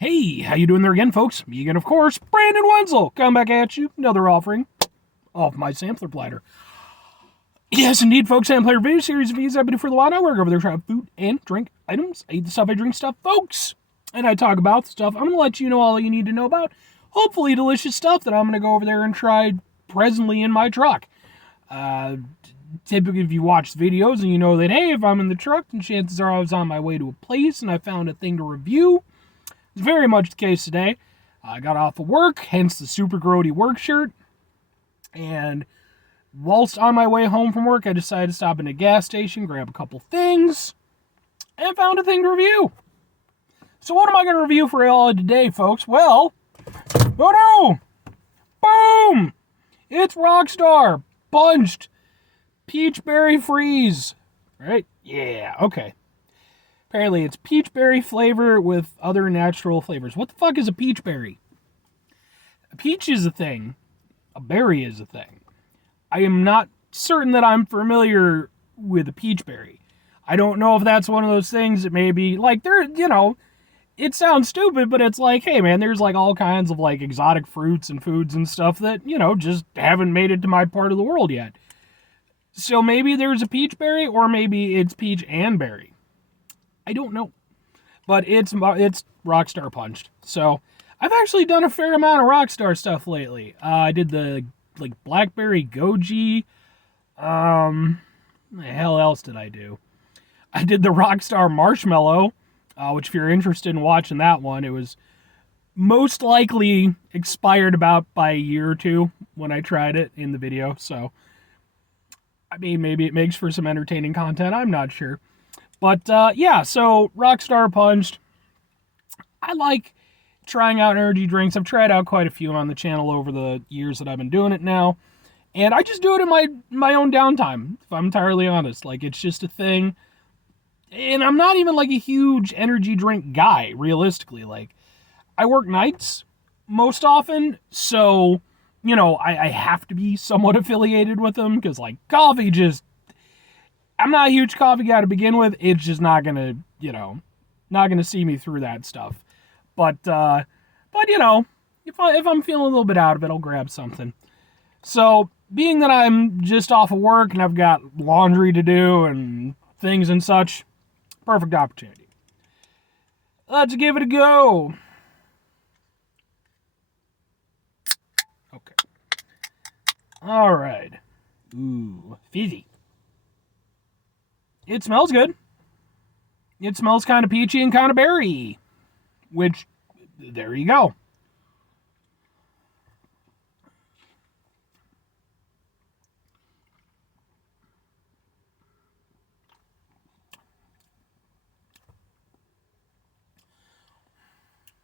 Hey, how you doing there again, folks? Me again, of course, Brandon Wenzel. Come back at you, another offering of my sampler platter. Yes, indeed, folks, sampler video series of videos I've been doing for a while now. We're over there trying food and drink items. I eat the stuff, I drink stuff, folks. And I talk about the stuff I'm going to let you know all you need to know about. Hopefully delicious stuff that I'm going to go over there and try presently in my truck. Typically, if you watch the videos and you know that, hey, if I'm in the truck, then chances are I was on my way to a place and I found a thing to review. It's very much the case today. I got off of work, hence the super grody work shirt. And whilst on my way home from work, I decided to stop in a gas station, grab a couple things, and found a thing to review. So what am I going to review for y'all today, folks? Well, oh no! Boom! It's Rockstar Punched Peachberry Freeze. Right? Yeah, okay. Apparently it's peachberry flavor with other natural flavors. What the fuck is a peachberry? A peach is a thing. A berry is a thing. I am not certain that I'm familiar with a peachberry. I don't know if that's one of those things that maybe, like, it sounds stupid, but it's like, hey man, there's like all kinds of like exotic fruits and foods and stuff that, just haven't made it to my part of the world yet. So maybe there's a peachberry, or maybe it's peach and berry. I don't know, but it's Rockstar Punched. So I've actually done a fair amount of Rockstar stuff lately. I did the blackberry goji. The hell else did I do? I did the Rockstar marshmallow, which if you're interested in watching that one, it was most likely expired about by a year or two when I tried it in the video. So I mean, maybe it makes for some entertaining content. I'm not sure. But, yeah, so Rockstar Punched. I like trying out energy drinks. I've tried out quite a few on the channel over the years that I've been doing it now. And I just do it in my own downtime, if I'm entirely honest. Like, it's just a thing. And I'm not even, like, a huge energy drink guy, realistically. Like, I work nights most often, so, I have to be somewhat affiliated with them. Because, like, coffee just... I'm not a huge coffee guy to begin with. It's just not gonna, not gonna see me through that stuff. But if I'm feeling a little bit out of it, I'll grab something. So, being that I'm just off of work and I've got laundry to do and things and such, perfect opportunity. Let's give it a go. Okay. All right. Ooh, fizzy. It smells good. It smells kind of peachy and kind of berry. Which, there you go.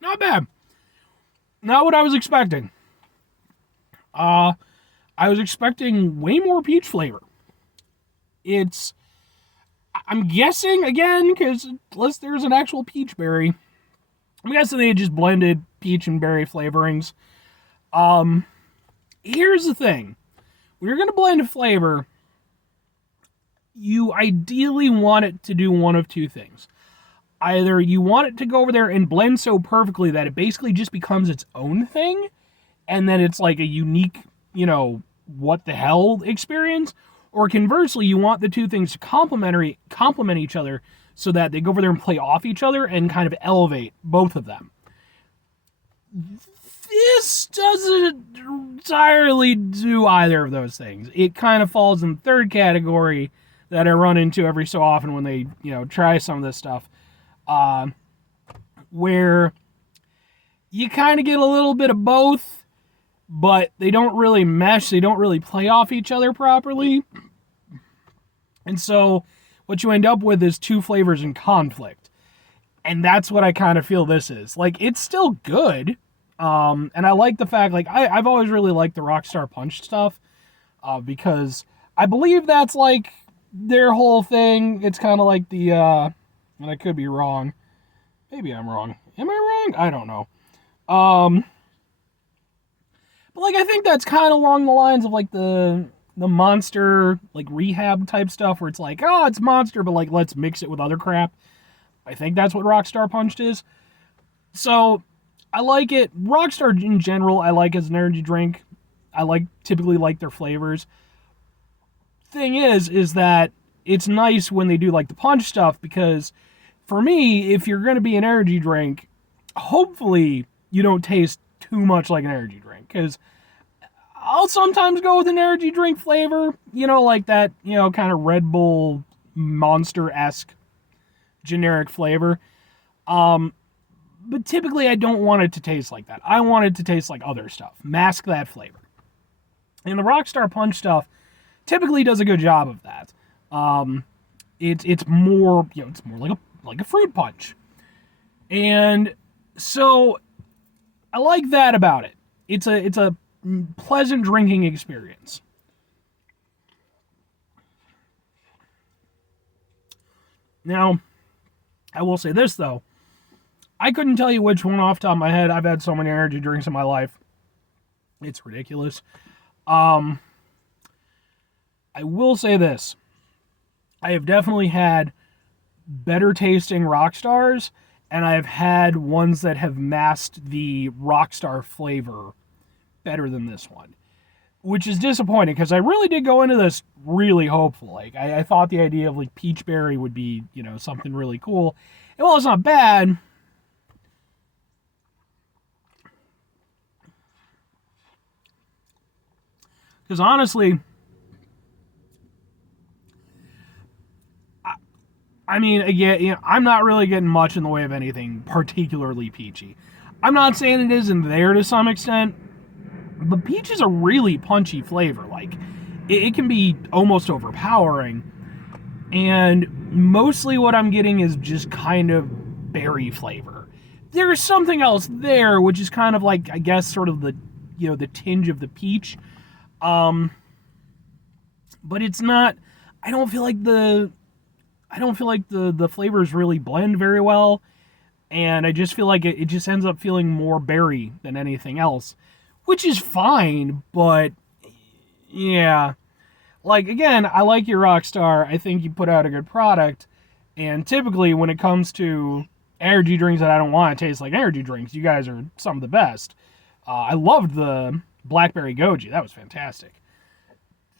Not bad. Not what I was expecting. I was expecting way more peach flavor. I'm guessing, again, because unless there's an actual peach berry, I'm guessing they just blended peach and berry flavorings. Here's the thing. When you're going to blend a flavor, you ideally want it to do one of two things. Either you want it to go over there and blend so perfectly that it basically just becomes its own thing, and then it's like a unique, what the hell experience, or conversely, you want the two things to complement each other so that they go over there and play off each other and kind of elevate both of them. This doesn't entirely do either of those things. It kind of falls in the third category that I run into every so often when they, try some of this stuff, where you kind of get a little bit of both, but they don't really mesh. They don't really play off each other properly. And so what you end up with is two flavors in conflict. And that's what I kind of feel this is. Like, it's still good. And I like the fact, like, I've always really liked the Rockstar Punch stuff. Because I believe that's, like, their whole thing. It's kind of like the, and I could be wrong. Maybe I'm wrong. Am I wrong? I don't know. But, like, I think that's kind of along the lines of, like, the Monster, like, rehab type stuff where it's like, oh, it's Monster, but, like, let's mix it with other crap. I think that's what Rockstar Punched is. So I like it. Rockstar in general, I like as an energy drink. Typically like their flavors. Thing is that it's nice when they do like the punch stuff, because for me, if you're going to be an energy drink, hopefully you don't taste too much like an energy drink, because I'll sometimes go with an energy drink flavor, like that, kind of Red Bull Monster-esque generic flavor. But typically I don't want it to taste like that. I want it to taste like other stuff. Mask that flavor. And the Rockstar Punch stuff typically does a good job of that. It's more, it's more like a fruit punch. And so I like that about it. It's a pleasant drinking experience. Now, I will say this though. I couldn't tell you which one off the top of my head. I've had so many energy drinks in my life. It's ridiculous. I will say this. I have definitely had better tasting Rockstars, and I have had ones that have masked the Rockstar flavor better than this one, which is disappointing because I really did go into this really hopeful. Like I thought the idea of like Peachberry would be, something really cool. And while it's not bad, because honestly, I mean, again, I'm not really getting much in the way of anything particularly peachy. I'm not saying it isn't there to some extent, but peach is a really punchy flavor. Like, it can be almost overpowering. And mostly what I'm getting is just kind of berry flavor. There's something else there, which is kind of like, I guess, sort of the, the tinge of the peach. But it's not, I don't feel like the flavors really blend very well. And I just feel like it just ends up feeling more berry than anything else, which is fine, but yeah. Like, again, I like your Rockstar. I think you put out a good product. And typically, when it comes to energy drinks that I don't want to taste like energy drinks, you guys are some of the best. I loved the Blackberry Goji. That was fantastic.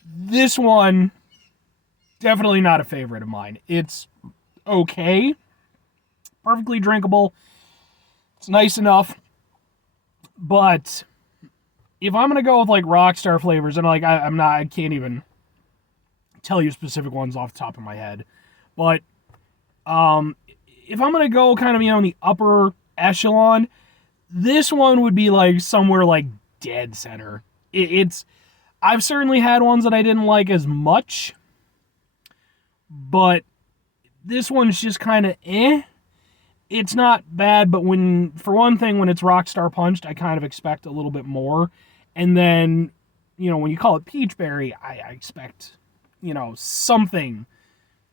This one, definitely not a favorite of mine. It's okay. Perfectly drinkable. It's nice enough. But if I'm going to go with like Rockstar flavors, and like I can't even tell you specific ones off the top of my head. But if I'm going to go kind of, in the upper echelon, this one would be like somewhere like dead center. I've certainly had ones that I didn't like as much, but this one's just kind of eh. It's not bad, but for one thing, when it's Rockstar punched, I kind of expect a little bit more. And then, when you call it Peachberry, I expect, something,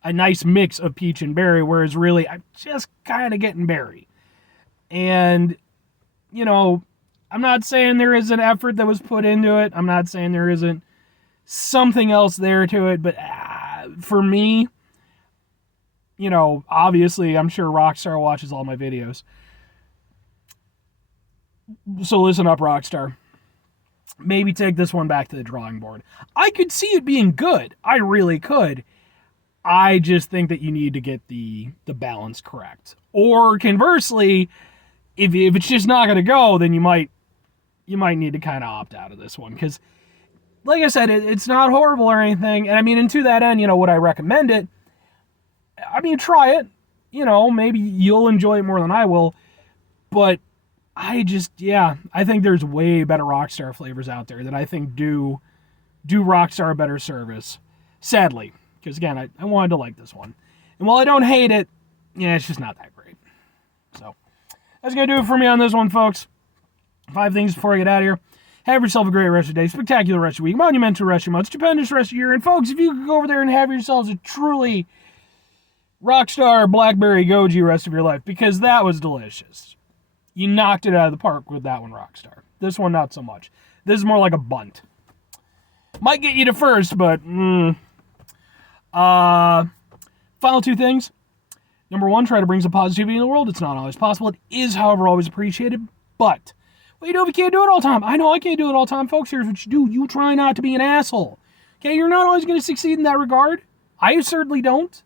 a nice mix of peach and berry, whereas really I'm just kind of getting berry. And, I'm not saying there is an effort that was put into it. I'm not saying there isn't something else there to it, but for me, obviously, I'm sure Rockstar watches all my videos. So listen up, Rockstar. Maybe take this one back to the drawing board. I could see it being good. I really could. I just think that you need to get the balance correct. Or conversely, if it's just not going to go, then you might need to kind of opt out of this one. Because, like I said, it's not horrible or anything. And I mean, and to that end, would I recommend it? I mean, try it. Maybe you'll enjoy it more than I will. But I think there's way better Rockstar flavors out there that I think do Rockstar a better service. Sadly. Because, again, I wanted to like this one. And while I don't hate it, it's just not that great. So, that's going to do it for me on this one, folks. 5 things before I get out of here. Have yourself a great rest of the day, spectacular rest of the week, monumental rest of your month, stupendous rest of your year. And, folks, if you could go over there and have yourselves a truly Rockstar Blackberry Goji rest of your life, because that was delicious. You knocked it out of the park with that one, Rockstar. This one, not so much. This is more like a bunt. Might get you to first, but final 2 things. Number one, try to bring some positivity in the world. It's not always possible. It is, however, always appreciated. But what you do if you can't do it all the time? I know I can't do it all the time, folks. Here's what you do. You try not to be an asshole. Okay, you're not always going to succeed in that regard. I certainly don't.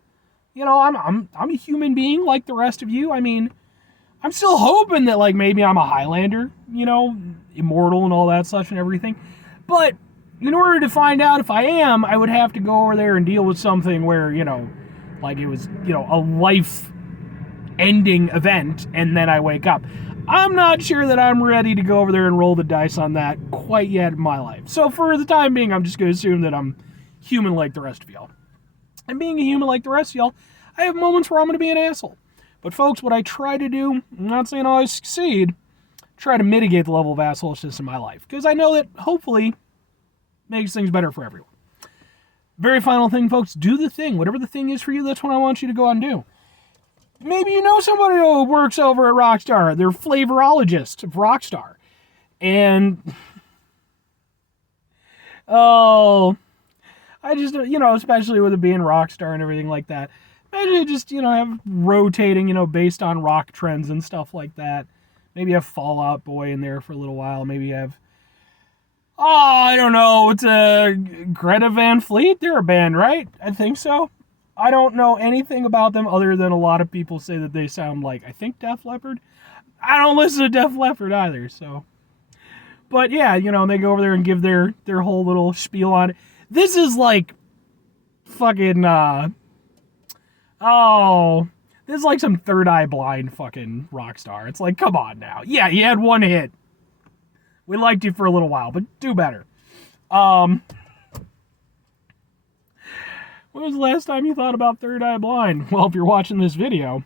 You know, I'm a human being like the rest of you. I mean, I'm still hoping that, like, maybe I'm a Highlander, you know, immortal and all that such and everything. But in order to find out if I am, I would have to go over there and deal with something where, you know, like it was, you know, a life-ending event, and then I wake up. I'm not sure that I'm ready to go over there and roll the dice on that quite yet in my life. So for the time being, I'm just going to assume that I'm human like the rest of y'all. And being a human like the rest of y'all, I have moments where I'm going to be an asshole. But folks, what I try to do, I'm not saying I always succeed, try to mitigate the level of assholishness in my life. Because I know that, hopefully, makes things better for everyone. Very final thing, folks, do the thing. Whatever the thing is for you, that's what I want you to go out and do. Maybe you know somebody who works over at Rockstar. They're flavorologists of Rockstar. And, oh, I just, you know, especially with it being Rockstar and everything like that, maybe just, you know, have rotating, you know, based on rock trends and stuff like that. Maybe have Fall Out Boy in there for a little while. Maybe have, I don't know, it's Greta Van Fleet. They're a band, right? I think so. I don't know anything about them other than a lot of people say that they sound like, I think, Def Leppard. I don't listen to Def Leppard either, so. But yeah, you know, they go over there and give their whole little spiel on it. This is like fucking, this is like some Third Eye Blind fucking Rockstar. It's like, come on now. Yeah, you had one hit. We liked you for a little while, but do better. When was the last time you thought about Third Eye Blind? Well, if you're watching this video.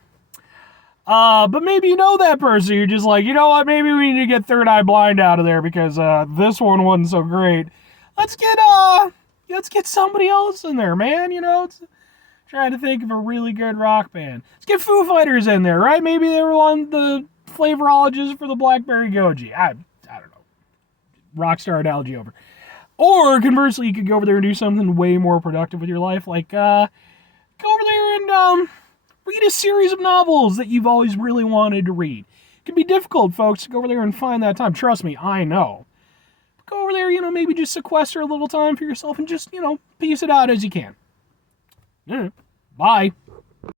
But maybe you know that person. You're just like, you know what? Maybe we need to get Third Eye Blind out of there because this one wasn't so great. Let's get somebody else in there, man. You know, trying to think of a really good rock band. Let's get Foo Fighters in there, right? Maybe they were on the flavorologists for the Blackberry Goji. I don't know. Rockstar analogy over. Or, conversely, you could go over there and do something way more productive with your life. Like, go over there and read a series of novels that you've always really wanted to read. It can be difficult, folks, to go over there and find that time. Trust me, I know. Go over there, you know, maybe just sequester a little time for yourself and just, you know, piece it out as you can. Yeah. Bye.